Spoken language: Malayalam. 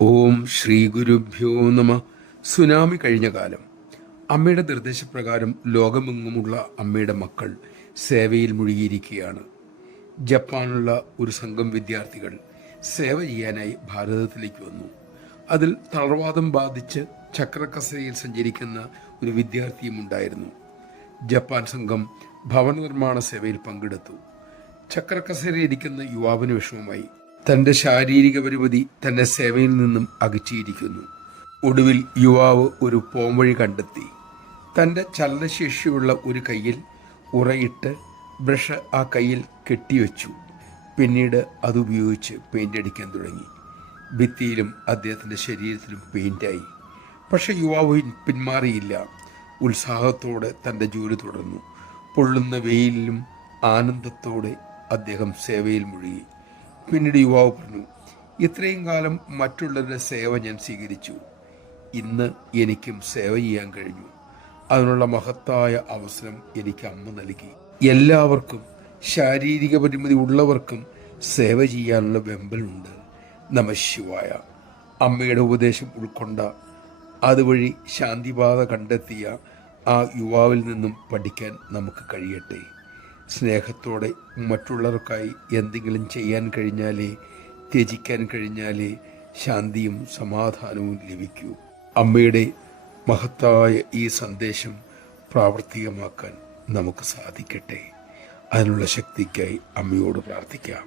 ഓം ശ്രീ ഗുരുഭ്യോ നമ. സുനാമി കഴിഞ്ഞ കാലം. അമ്മയുടെ നിർദ്ദേശപ്രകാരം ലോകമെങ്ങുമുള്ള അമ്മയുടെ മക്കൾ സേവയിൽ മുഴുകിയിരിക്കുകയാണ്. ജപ്പാനിലുള്ള ഒരു സംഘം വിദ്യാർത്ഥികൾ സേവ ചെയ്യാനായി ഭാരതത്തിലേക്ക് വന്നു. അതിൽ തളർവാദം ബാധിച്ച് ചക്രക്കസേരയിൽ സഞ്ചരിക്കുന്ന ഒരു വിദ്യാർത്ഥിയും ഉണ്ടായിരുന്നു. ജപ്പാൻ സംഘം ഭവന നിർമ്മാണ സേവയിൽ പങ്കെടുത്തു. ചക്രക്കസേരയിരിക്കുന്ന യുവാവിന് വിഷമമായി. തൻ്റെ ശാരീരിക പരിമിതി തന്നെ സേവയിൽ നിന്നും അകറ്റിയിരിക്കുന്നു. ഒടുവിൽ യുവാവ് ഒരു പോംവഴി കണ്ടെത്തി. തൻ്റെ ചലനശേഷിയുള്ള ഒരു കയ്യിൽ ഉറയിട്ട് ബ്രഷ് ആ കയ്യിൽ കെട്ടിവെച്ചു. പിന്നീട് അതുപയോഗിച്ച് പെയിൻ്റ് അടിക്കാൻ തുടങ്ങി. ഭിത്തിയിലും അദ്ദേഹത്തിൻ്റെ ശരീരത്തിലും പെയിൻ്റായി. പക്ഷെ യുവാവ് പിന്മാറിയില്ല. ഉത്സാഹത്തോടെ തൻ്റെ ജോലി തുടർന്നു. പൊള്ളുന്ന വെയിലിലും ആനന്ദത്തോടെ അദ്ദേഹം സേവയിൽ മുഴുകി. പിന്നീട് യുവാവ് പറഞ്ഞു, ഇത്രയും കാലം മറ്റുള്ളവരുടെ സേവ ഞാൻ സ്വീകരിച്ചു. ഇന്ന് എനിക്കും സേവ ചെയ്യാൻ കഴിഞ്ഞു. അതിനുള്ള മഹത്തായ അവസരം എനിക്ക് അമ്മ നൽകി. എല്ലാവർക്കും, ശാരീരിക പരിമിതി ഉള്ളവർക്കും സേവ ചെയ്യാനുള്ള വെമ്പലുണ്ട്. നമഃശിവായ. അമ്മയുടെ ഉപദേശം ഉൾക്കൊണ്ട അതുവഴി ശാന്തിപാത കണ്ടെത്തിയ ആ യുവാവിൽ നിന്നും പഠിക്കാൻ നമുക്ക് കഴിയട്ടെ. സ്നേഹത്തോടെ മറ്റുള്ളവർക്കായി എന്തെങ്കിലും ചെയ്യാൻ കഴിഞ്ഞാലേ, ത്യജിക്കാൻ കഴിഞ്ഞാലേ ശാന്തിയും സമാധാനവും ലഭിക്കൂ. അമ്മയുടെ മഹത്തായ ഈ സന്ദേശം പ്രാവർത്തികമാക്കാൻ നമുക്ക് സാധിക്കട്ടെ. അതിനുള്ള ശക്തിക്കായി അമ്മയോട് പ്രാർത്ഥിക്കാം.